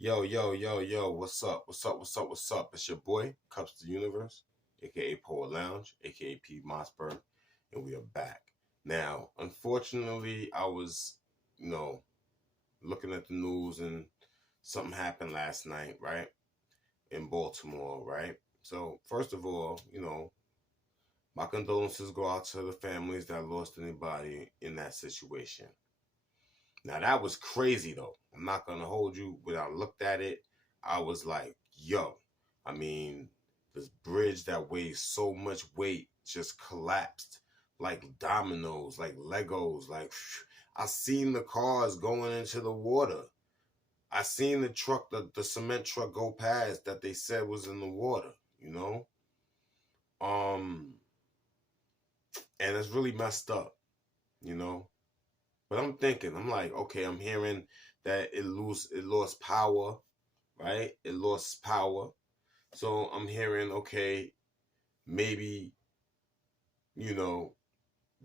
Yo, yo, yo, yo, what's up? What's up? What's up? What's up? It's your boy, Kupz the Universe, aka Poet Lounge, aka P. Mossberg, and we are back. Now, unfortunately, I was, you know, looking at the news and something happened last night, right? In Baltimore, right? So, first of all, my condolences go out to the families that lost anybody in that situation. Now that was crazy though. I'm not gonna hold you. When I looked at it, I was like, yo, I mean, this bridge that weighs so much weight just collapsed like dominoes, like Legos, like I seen the cars going into the water. I seen the truck, the cement truck go past that they said was in the water, you know? Um, and it's really messed up, you know? But I'm thinking, I'm like, okay, I'm hearing that it lost power, right? It lost power. So I'm hearing, okay, maybe, you know,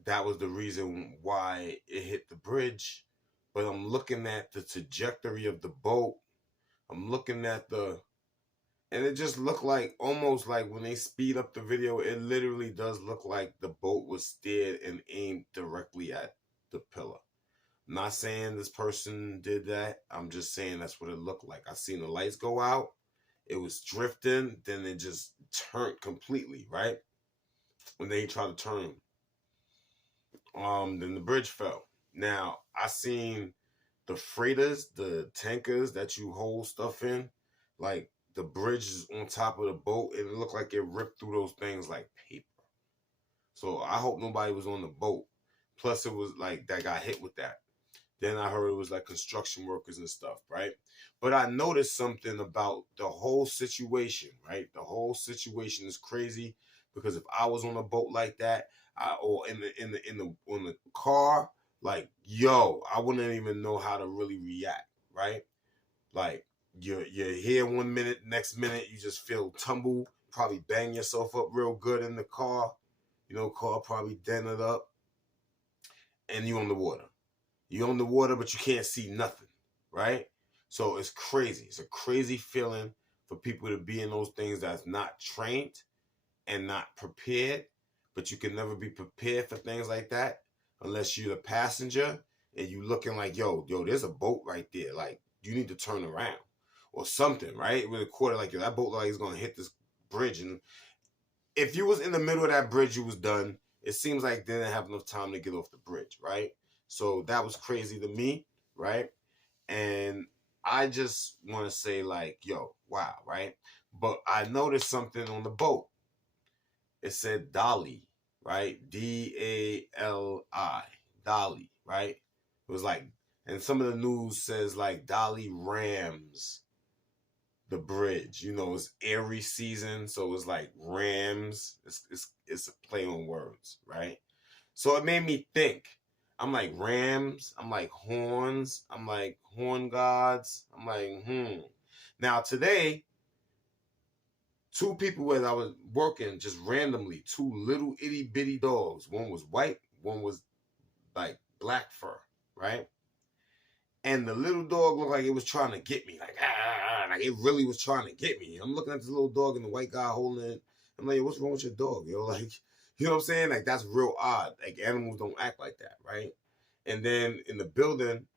that was the reason why it hit the bridge. But I'm looking at the trajectory of the boat. I'm looking at and it just looked like, almost like when they speed up the video, it literally does look like the boat was steered and aimed directly at the pillar. I'm not saying this person did that. I'm just saying that's what it looked like. I seen the lights go out. It was drifting. Then it just turned completely, right? When they tried to turn. Then the bridge fell. Now, I seen the freighters, the tankers that you hold stuff in, like the bridge is on top of the boat, and it looked like it ripped through those things like paper. So I hope nobody was on the boat. Plus, it was like that got hit with that. Then I heard it was like construction workers and stuff, right? But I noticed something about the whole situation, right? The whole situation is crazy because if I was on a boat like that, or on the car, like yo, I wouldn't even know how to really react, right? Like you're here 1 minute, next minute you just feel tumble, probably bang yourself up real good in the car, car probably dented up, and you on the water. You're on the water, but you can't see nothing, right? So it's crazy. It's a crazy feeling for people to be in those things that's not trained and not prepared. But you can never be prepared for things like that unless you're the passenger and you looking like, yo, there's a boat right there. Like, you need to turn around or something, right? With a quarter, like, yo, that boat like is going to hit this bridge. And if you was in the middle of that bridge, you was done. It seems like they didn't have enough time to get off the bridge, right? So that was crazy to me, right? And I just want to say, like, yo, wow, right? But I noticed something on the boat. It said Dali, right? Dali, Dali, right? It was like, and some of the news says like Dali rams the bridge. It's Aries season, so it's like rams. It's a play on words, right? So it made me think. I'm like rams. I'm like horns. I'm like horn gods. I'm like, Now today, two people when I was working just randomly, two little itty bitty dogs. One was white, one was like black fur, right? And the little dog looked like it was trying to get me, like it really was trying to get me. I'm looking at this little dog and the white guy holding it. I'm like, what's wrong with your dog? Like, you know what I'm saying? Like, that's real odd. Like, animals don't act like that, right? And then in the building,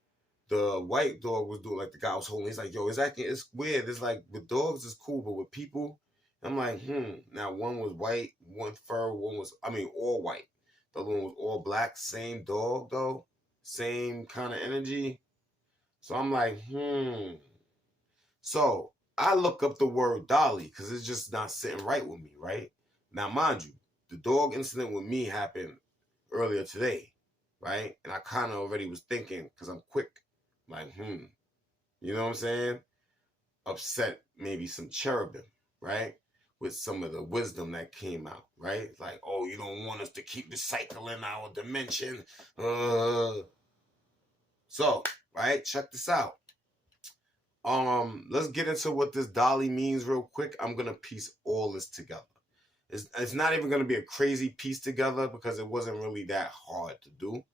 the white dog was doing like the guy was holding. He's like, yo, it's weird. It's like with dogs, it's cool, but with people, I'm like, Now one was white, one fur, all white. The other one was all black. Same dog though, same kind of energy. So I'm like, So I look up the word Dali because it's just not sitting right with me, right? Now, mind you, the dog incident with me happened earlier today, right? And I kind of already was thinking, because I'm quick, like, you know what I'm saying? Upset maybe some cherubim, right? With some of the wisdom that came out, right? Like, oh, you don't want us to keep recycling our dimension. So, right, check this out. Let's get into what this Dali means real quick. I'm gonna piece all this together. It's not even gonna be a crazy piece together because it wasn't really that hard to do.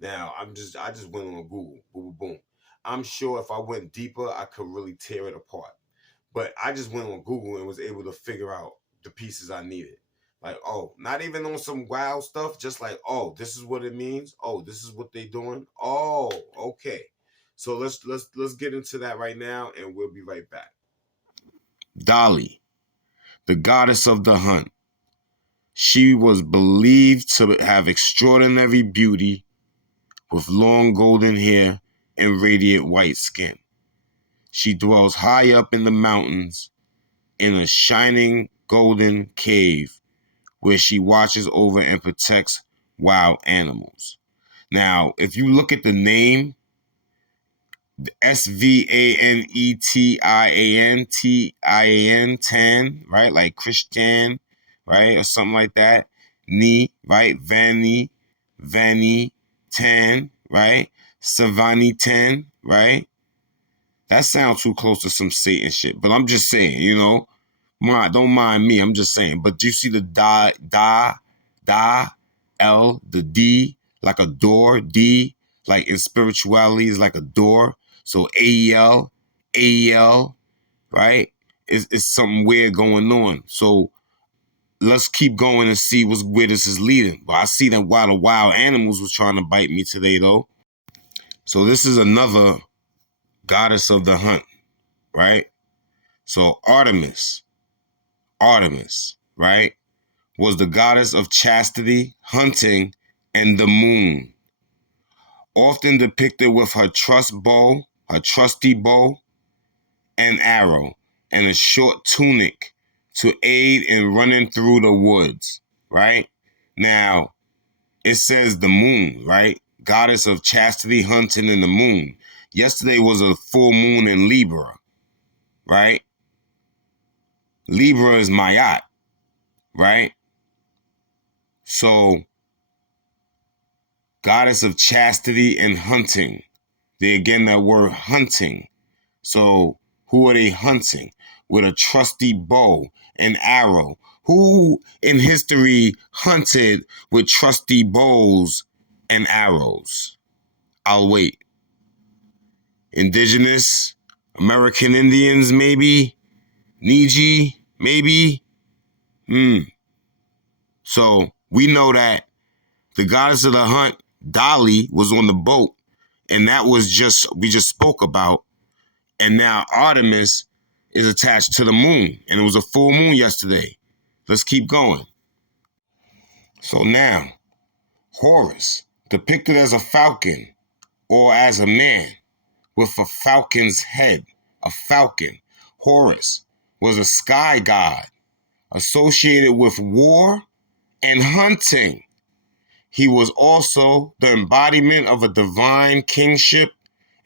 Now I just went on Google, boom, boom, boom. I'm sure if I went deeper, I could really tear it apart. But I just went on Google and was able to figure out the pieces I needed. Like, oh, not even on some wild stuff, just like, oh, this is what it means. Oh, this is what they're doing. Oh, okay. So let's get into that right now, and we'll be right back. Dali, the goddess of the hunt. She was believed to have extraordinary beauty with long golden hair and radiant white skin. She dwells high up in the mountains in a shining golden cave where she watches over and protects wild animals. Now, if you look at the name, Svanetian, Tan, right? Like Christian, right? Or something like that. Ni, right? Vani, Tan, right? Savani Tan, right? That sounds too close to some Satan shit. But I'm just saying, don't mind me. I'm just saying. But do you see the L, the D, like a door, D, like in spirituality is like a door. So AEL, right? It's something weird going on. So let's keep going and see where this is leading. But I see that while the wild animals was trying to bite me today, though. So this is another goddess of the hunt, right? So Artemis, right, was the goddess of chastity, hunting, and the moon. Often depicted with her trusty bow and arrow, and a short tunic to aid in running through the woods, right? Now, it says the moon, right? Goddess of chastity, hunting, and the moon. Yesterday was a full moon in Libra, right? Libra is Mayat, right? So, goddess of chastity and hunting. Again, that word hunting. So, who are they hunting? With a trusty bow and arrow. Who in history hunted with trusty bows and arrows? I'll wait. Indigenous, American Indians, maybe? Niji, maybe? So, we know that the goddess of the hunt, Dali, was on the boat. And that was we just spoke about. And now Artemis is attached to the moon. And it was a full moon yesterday. Let's keep going. So now, Horus, depicted as a falcon or as a man with a falcon's head, a falcon. Horus was a sky god associated with war and hunting. He was also the embodiment of a divine kingship,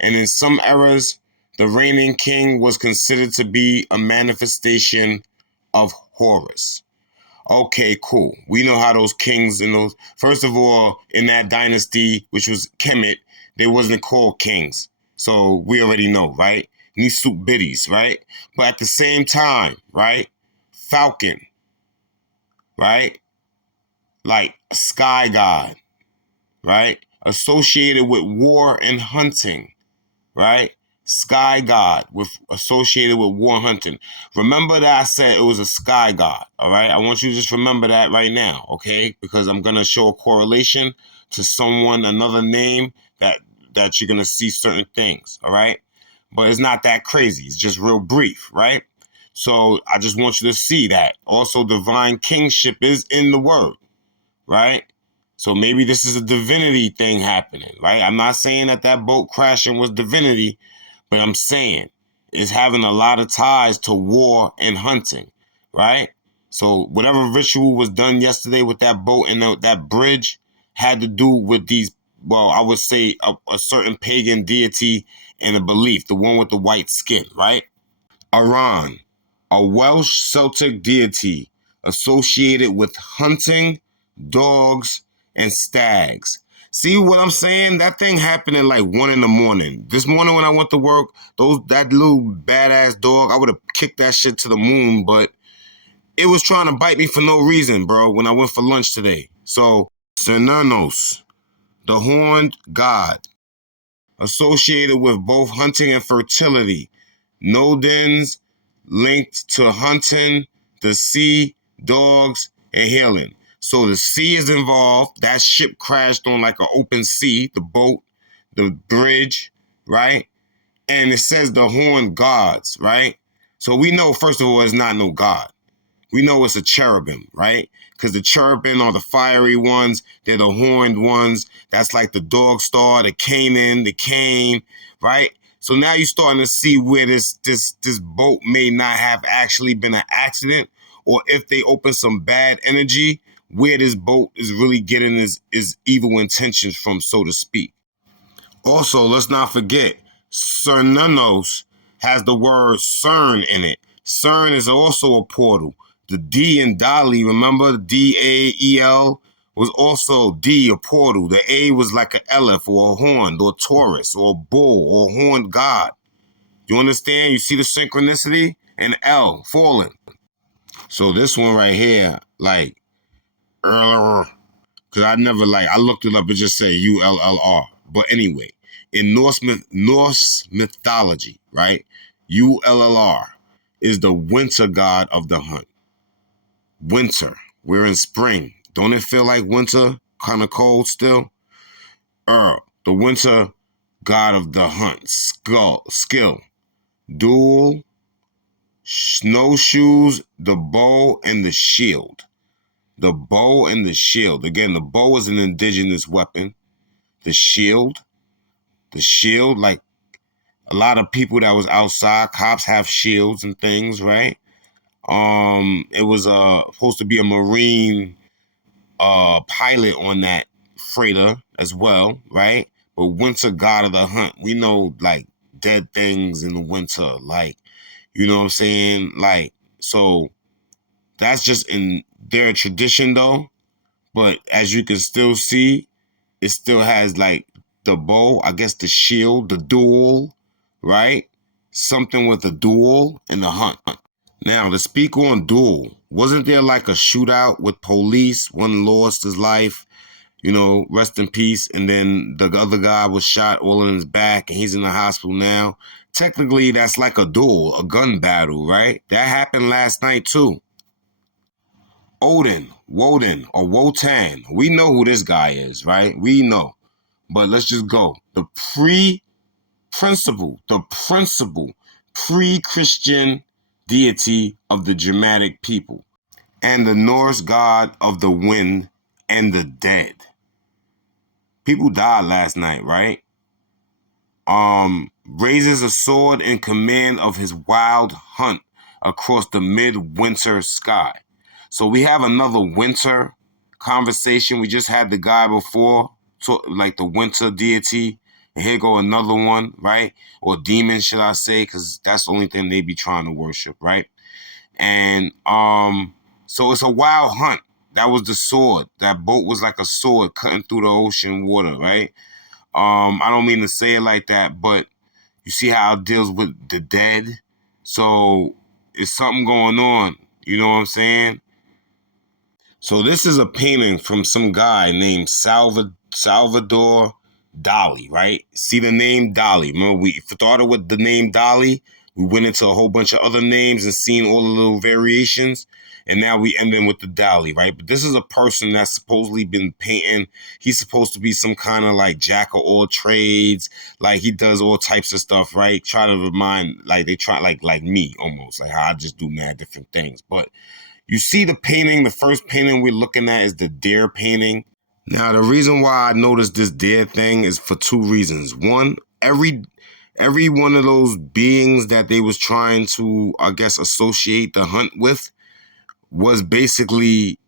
and in some eras, the reigning king was considered to be a manifestation of Horus. Okay, cool. We know how those kings and those, first of all, in that dynasty, which was Kemet, they wasn't called kings. So we already know, right? Nisuk biddies, right? But at the same time, right? Falcon, right? Like a sky god, right? Associated with war and hunting, right? Sky god associated with war and hunting. Remember that I said it was a sky god, all right? I want you to just remember that right now, okay? Because I'm going to show a correlation to someone, another name that you're going to see certain things, all right? But it's not that crazy. It's just real brief, right? So I just want you to see that. Also, divine kingship is in the word, right? So maybe this is a divinity thing happening, right? I'm not saying that boat crashing was divinity, but I'm saying it's having a lot of ties to war and hunting, right? So whatever ritual was done yesterday with that boat and that bridge had to do with these, well, I would say a certain pagan deity and a belief, the one with the white skin, right? Aran, a Welsh Celtic deity associated with hunting, dogs, and stags. See what I'm saying? That thing happened at like 1 a.m. This morning when I went to work, that little badass dog, I would have kicked that shit to the moon, but it was trying to bite me for no reason, bro, when I went for lunch today. So, Cernunnos, the horned god, associated with both hunting and fertility. Nodens linked to hunting, the sea, dogs, and healing. So the sea is involved. That ship crashed on like an open sea, the boat, the bridge, right? And it says the horned gods, right? So we know, first of all, it's not no god. We know it's a cherubim, right? Because the cherubim are the fiery ones. They're the horned ones. That's like the dog star, the Canaan, the Cain, right? So now you're starting to see where this boat may not have actually been an accident, or if they open some bad energy, where this boat is really getting is evil intentions from, so to speak. Also, let's not forget, Cernunos has the word Cern in it. Cern is also a portal. The D in Dali, remember, D-A-E-L, was also D, a portal. The A was like an elephant or a horn or a Taurus or a bull or a horned god. You understand? You see the synchronicity? And L, fallen. So this one right here, like, because I never, I looked it up, it just said U-L-L-R. But anyway, in Norse mythology, right, U-L-L-R is the winter god of the hunt. Winter. We're in spring. Don't it feel like winter? Kind of cold still? The winter god of the hunt. Skill. Duel. Snowshoes. The bow and the shield. The bow and the shield. Again, the bow is an indigenous weapon. The shield, like a lot of people that was outside, cops have shields and things, right? It was supposed to be a Marine pilot on that freighter as well, right? But winter god of the hunt, we know, like, dead things in the winter, like, you know what I'm saying? Like, so that's just in their tradition though. But as you can still see, it still has like the bow, I guess the shield, the duel, right? Something with a duel and the hunt. Now, to speak on duel, wasn't there like a shootout with police? One lost his life, rest in peace. And then the other guy was shot all in his back and he's in the hospital now. Technically, that's like a duel, a gun battle, right? That happened last night too. Woden, or Wotan. We know who this guy is, right? We know. But let's just go. The principal pre-Christian deity of the Germanic people and the Norse god of the wind and the dead. People died last night, right? Raises a sword in command of his wild hunt across the midwinter sky. So we have another winter conversation. We just had the guy before, like the winter deity, and here go another one, right? Or demon, should I say, because that's the only thing they be trying to worship, right? And so it's a wild hunt. That was the sword. That boat was like a sword cutting through the ocean water, right? I don't mean to say it like that, but you see how it deals with the dead? So it's something going on. You know what I'm saying? So this is a painting from some guy named Salvador Dali, right? See the name Dali. Remember, we started with the name Dali. We went into a whole bunch of other names and seen all the little variations. And now we end in with the Dali, right? But this is a person that's supposedly been painting. He's supposed to be some kind of like jack of all trades. Like he does all types of stuff, right? Try to remind, like they try, like me almost. Like how I just do mad different things. But you see the painting, the first painting we're looking at is the deer painting. Now, the reason why I noticed this deer thing is for two reasons. One, every one of those beings that they was trying to, I guess, associate the hunt with was basically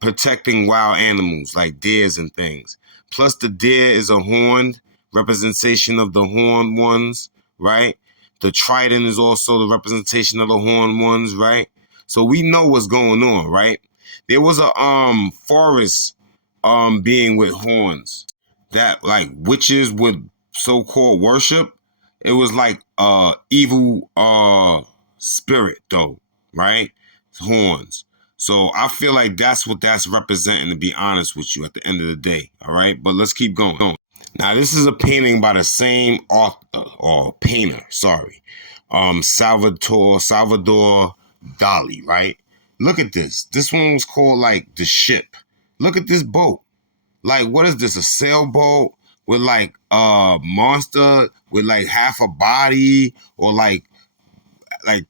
protecting wild animals like deers and things. Plus, the deer is a horned representation of the horned ones, right? The trident is also the representation of the horned ones, right? So we know what's going on, right? There was a forest being with horns that like witches would so-called worship. It was like evil spirit though, right? Horns. So I feel like that's what that's representing, to be honest with you, at the end of the day. All right, but let's keep going. Now, this is a painting by the same author, or painter, sorry. Salvador Dali, right? Look at this. This one was called, like, The Ship. Look at this boat. Like, what is this? A sailboat with, like, a monster with, like, half a body, or, like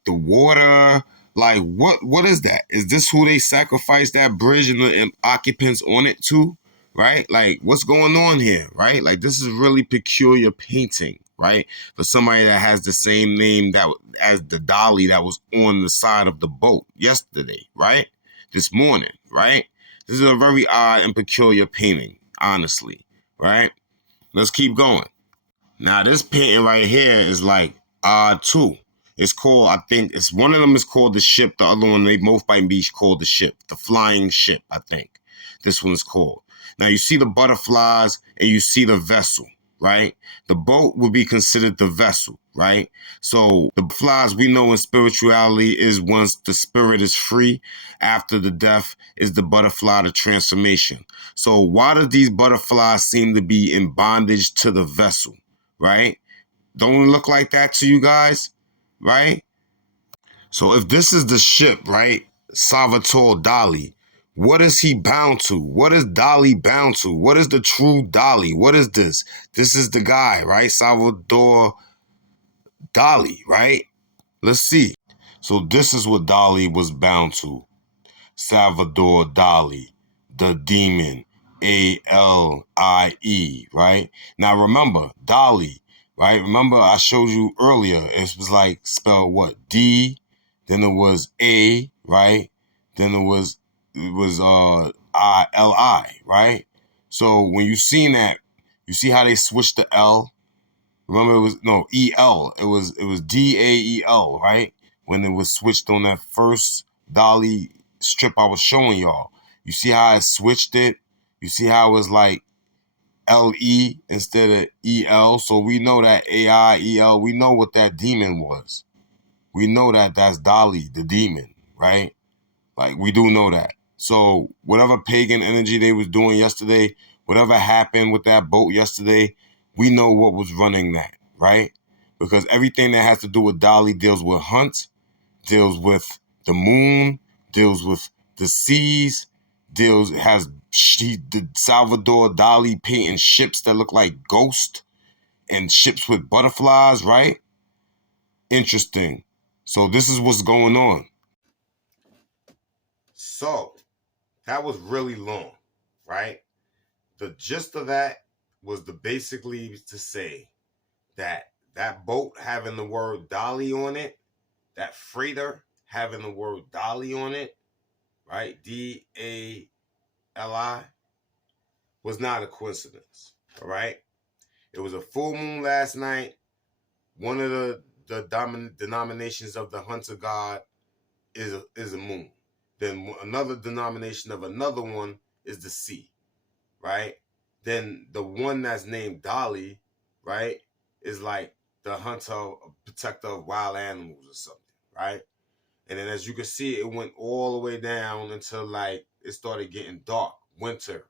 the water. Like, what is that? Is this who they sacrificed that bridge and the occupants on it to? Right? Like, what's going on here? Right? Like, this is really peculiar painting, right? For somebody that has the same name that as the Dali that was on the side of the boat yesterday, right? This morning, right? This is a very odd and peculiar painting, honestly, right? Let's keep going. Now, this painting right here is like odd too. It's called, I think, it's one of them is called The Ship. The other one, they both might be called The Ship. The Flying Ship, I think. This one's called. Now, you see the butterflies and you see the vessel, right? The boat would be considered the vessel, right? So the flies we know in spirituality is once the spirit is free, after the death is the butterfly, the transformation. So why do these butterflies seem to be in bondage to the vessel? Right? Don't it look like that to you guys? Right? So if this is the ship, right? Salvatore Dali, what is he bound to? What is Dali bound to? What is the true Dali? What is this? This is the guy, right? Salvador Dali, right? Let's see. So this is what Dali was bound to. Salvador Dali, the demon, Alie, right? Now remember, Dali, right? Remember I showed you earlier, it was like spelled what? D, then it was A, right? Then it was I-L-I, right? So when you seen that, you see how they switched the L? Remember it was, no, E-L. It was D-A-E-L, right? When it was switched on that first Dali strip I was showing y'all. You see how I switched it? You see how it was like L-E instead of E-L? So we know that A-I-E-L, we know what that demon was. We know that that's Dali, the demon, right? Like, we do know that. So whatever pagan energy they was doing yesterday, whatever happened with that boat yesterday, we know what was running that, right? Because everything that has to do with Dali deals with hunt, deals with the moon, deals with the seas, the Salvador Dali painting ships that look like ghosts and ships with butterflies, right? Interesting. So this is what's going on. So that was really long, right? The gist of that was basically to say that that boat having the word Dali on it, that freighter having the word Dali on it, right? D-A-L-I, was not a coincidence, all right? It was a full moon last night. One of the denominations of the hunter god is a moon. Then another denomination of another one is the sea, right? Then the one that's named Dali, right, is like the hunter, protector of wild animals or something, right? And then as you can see, it went all the way down until like it started getting dark. Winter,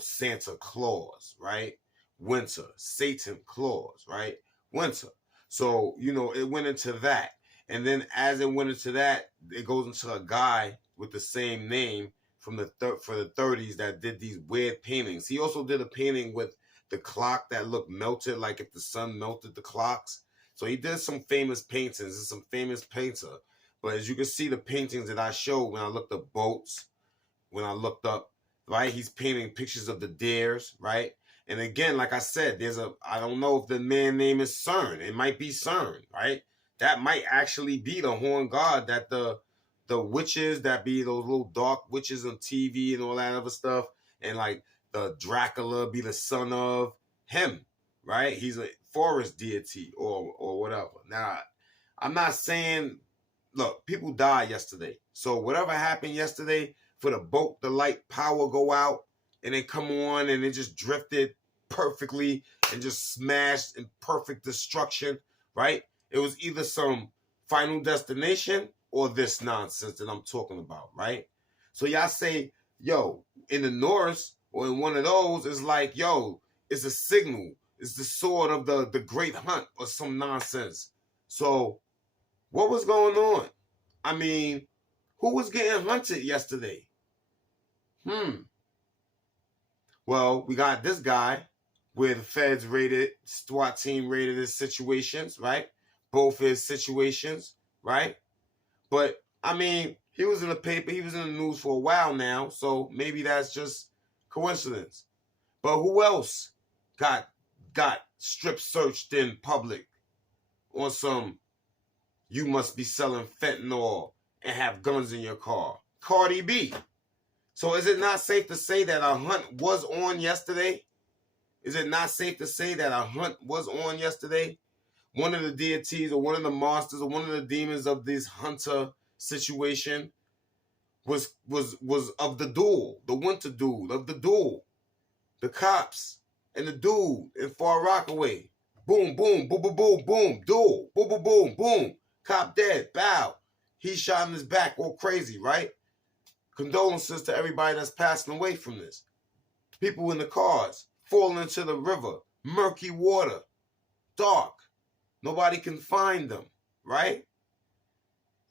Santa Claus, right? Winter, Satan Claus, right? Winter. So, it went into that. And then as it went into that, it goes into a guy with the same name from for the 30s that did these weird paintings. He also did a painting with the clock that looked melted, like if the sun melted the clocks. So he did some famous paintings. He's some famous painter. But as you can see, the paintings that I showed when I looked up boats, when I looked up, right, he's painting pictures of the deers, right? And again, like I said, I don't know if the man's name is Cern. It might be Cern, right? That might actually be the horn god that the witches that be those little dark witches on TV and all that other stuff, and like the Dracula be the son of him, right? He's a forest deity or whatever. Now, I'm not saying, look, people died yesterday. So whatever happened yesterday, for the boat, the light power go out and then come on and it just drifted perfectly and just smashed in perfect destruction, right? It was either some Final Destination or this nonsense that I'm talking about, right? So y'all say, yo, in the North or in one of those, it's like, yo, It's a signal. It's the sword of the great hunt or some nonsense. So what was going on? I mean, who was getting hunted yesterday? Well, we got this guy where the feds raided, SWAT team raided his situations, right? Both his situations, right? But, I mean, he was in the paper, he was in the news for a while now, so maybe that's just coincidence. But who else got strip searched in public on some, you must be selling fentanyl and have guns in your car? Cardi B. So is it not safe to say that a hunt was on yesterday? Is it not safe to say that a hunt was on yesterday? One of the deities or one of the monsters or one of the demons of this hunter situation was of the duel, the winter duel, of the duel. The cops and the dude in Far Rockaway. Boom, boom, boom, boom, boom, boom, duel. Boom, boom, boom, boom. Cop dead, bow. He shot in his back, all crazy, right? Condolences to everybody that's passing away from this. People in the cars falling into the river, murky water, dark. Nobody can find them, right?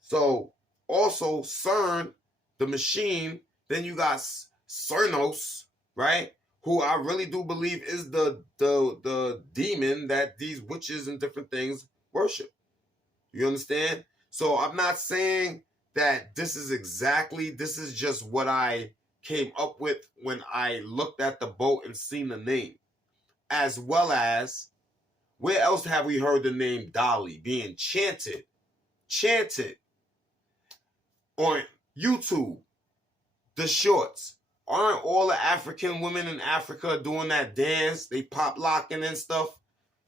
So, also, Cern, the machine, then you got Cernos, right? Who I really do believe is the demon that these witches and different things worship. You understand? So I'm not saying that this is just what I came up with when I looked at the boat and seen the name. As well as, where else have we heard the name Dali being chanted on YouTube, the shorts? Aren't all the African women in Africa doing that dance? They pop locking and stuff.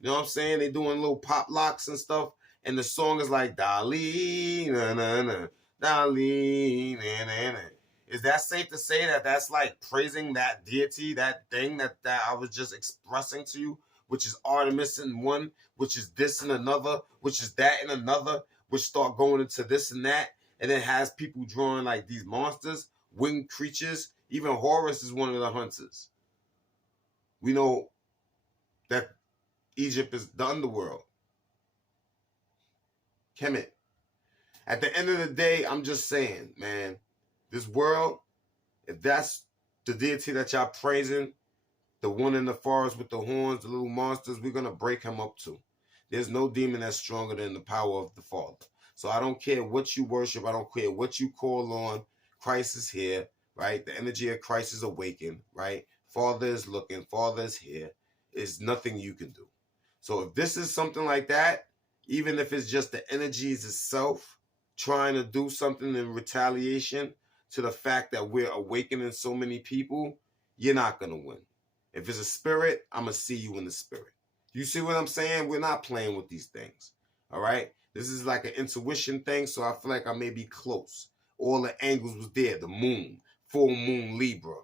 You know what I'm saying? They doing little pop locks and stuff. And the song is like, Dali, na na na, Dali, na na na. Is that safe to say that that's like praising that deity, that thing that I was just expressing to you, which is Artemis in one, which is this in another, which is that in another, which start going into this and that, and then has people drawing like these monsters, winged creatures. Even Horus is one of the hunters. We know that Egypt is the underworld. Kemet. At the end of the day, I'm just saying, man, this world, if that's the deity that y'all praising, the one in the forest with the horns, the little monsters, we're going to break him up too. There's no demon that's stronger than the power of the Father. So I don't care what you worship. I don't care what you call on. Christ is here, right? The energy of Christ is awakened, right? Father is looking. Father is here. There's nothing you can do. So if this is something like that, even if it's just the energies itself trying to do something in retaliation to the fact that we're awakening so many people, you're not going to win. If it's a spirit, I'm going to see you in the spirit. You see what I'm saying? We're not playing with these things, all right? This is like an intuition thing, so I feel like I may be close. All the angles was there. The moon, full moon Libra.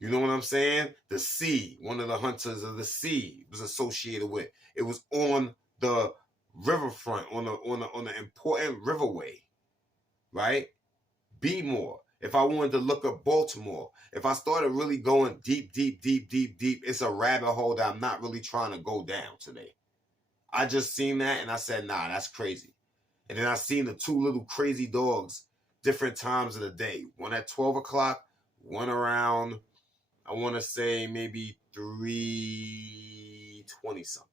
You know what I'm saying? The sea, one of the hunters of the sea was associated with. It was on the riverfront, on the important riverway, right? Be more. If I wanted to look up Baltimore, if I started really going deep, it's a rabbit hole that I'm not really trying to go down today. I just seen that and I said, nah, that's crazy. And then I seen the two little crazy dogs different times of the day. One at 12 o'clock, one around, I want to say maybe 3:20 something.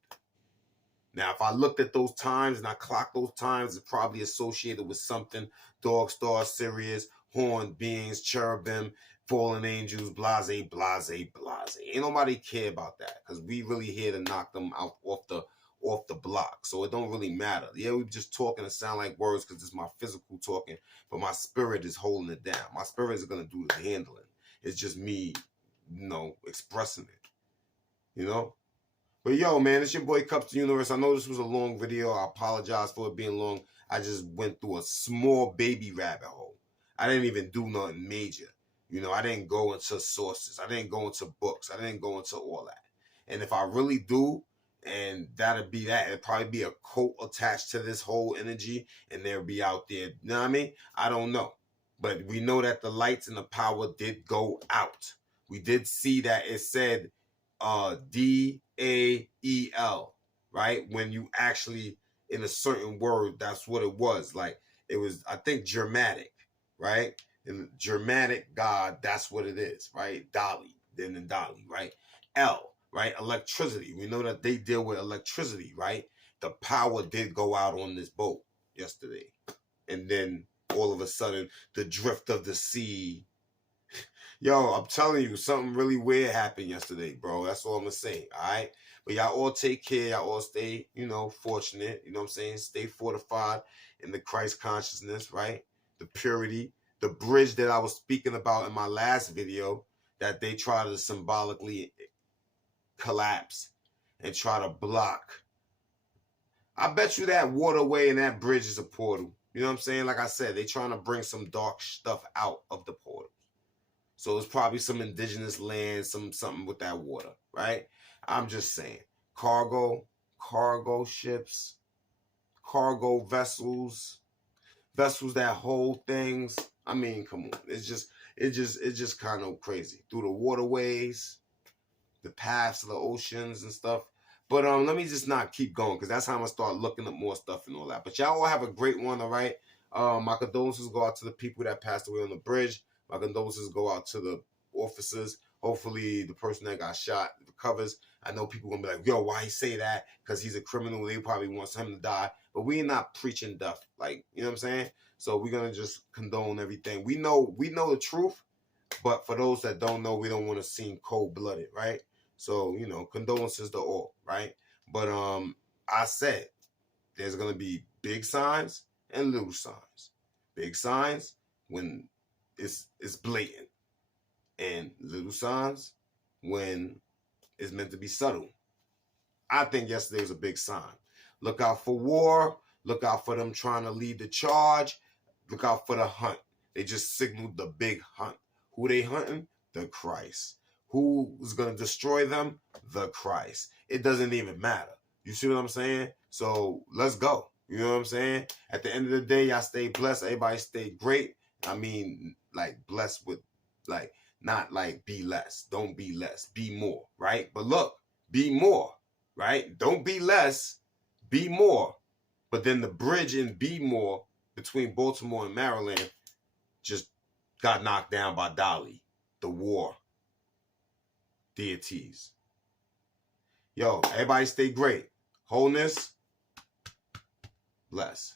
Now, if I looked at those times and I clocked those times, it's probably associated with something. Dog Star, Sirius, Horned Beings, Cherubim, Fallen Angels, blase. Ain't nobody care about that because we really here to knock them out off the block. So it don't really matter. Yeah, we just talking to sound like words because it's my physical talking, but my spirit is holding it down. My spirit is going to do the handling. It's just me, expressing it, But yo, man, it's your boy Kupz the Universe. I know this was a long video. I apologize for it being long. I just went through a small baby rabbit hole. I didn't even do nothing major. I didn't go into sources. I didn't go into books. I didn't go into all that. And if I really do, and that'll be that. It'll probably be a cult attached to this whole energy, and they'll be out there. You know what I mean? I don't know. But we know that the lights and the power did go out. We did see that it said D-A-E-L, right? When you actually, in a certain word, that's what it was. Like, it was, I think, Germanic, right? In Germanic God, that's what it is, right? Dali, then in Dali, right? L, right? Electricity. We know that they deal with electricity, right? The power did go out on this boat yesterday. And then all of a sudden, the drift of the sea. Yo, I'm telling you, something really weird happened yesterday, bro. That's all I'm going to say, all right? But y'all all take care. Y'all all stay, fortunate. You know what I'm saying? Stay fortified in the Christ consciousness, right? The purity. The bridge that I was speaking about in my last video that they try to symbolically collapse and try to block. I bet you that waterway and that bridge is a portal. You know what I'm saying? Like I said, they trying to bring some dark stuff out of the portal. So it's probably some indigenous land, something with that water, right? I'm just saying. Cargo ships, cargo vessels that hold things. I mean, come on. It's just kind of crazy. Through the waterways, the paths of the oceans and stuff. But let me just not keep going, because that's how I'm going to start looking up more stuff and all that. But y'all all have a great one, all right? My condolences go out to the people that passed away on the bridge. My condolences go out to the officers. Hopefully the person that got shot recovers. I know people going to be like, yo, why he say that? Because he's a criminal. They probably want him to die. But we not preaching death. Like, you know what I'm saying? So we're going to just condone everything. We know the truth. But for those that don't know, we don't want to seem cold-blooded, right? So, condolences to all, right? But I said there's going to be big signs and little signs. Big signs when it's blatant, and little signs when it's meant to be subtle. I think yesterday was a big sign. Look out for war. Look out for them trying to lead the charge. Look out for the hunt. They just signaled the big hunt. Who they hunting? The Christ. Who's going to destroy them? The Christ. It doesn't even matter. You see what I'm saying? So let's go. You know what I'm saying? At the end of the day, y'all stay blessed. Everybody stay great. I mean, like, blessed with, like, not like be less. Don't be less. Be more, right? But look, be more, right? Don't be less. Be more. But then the bridge in Be More between Baltimore and Maryland just got knocked down by Dali, the war deities. Yo, everybody stay great. Wholeness, bless.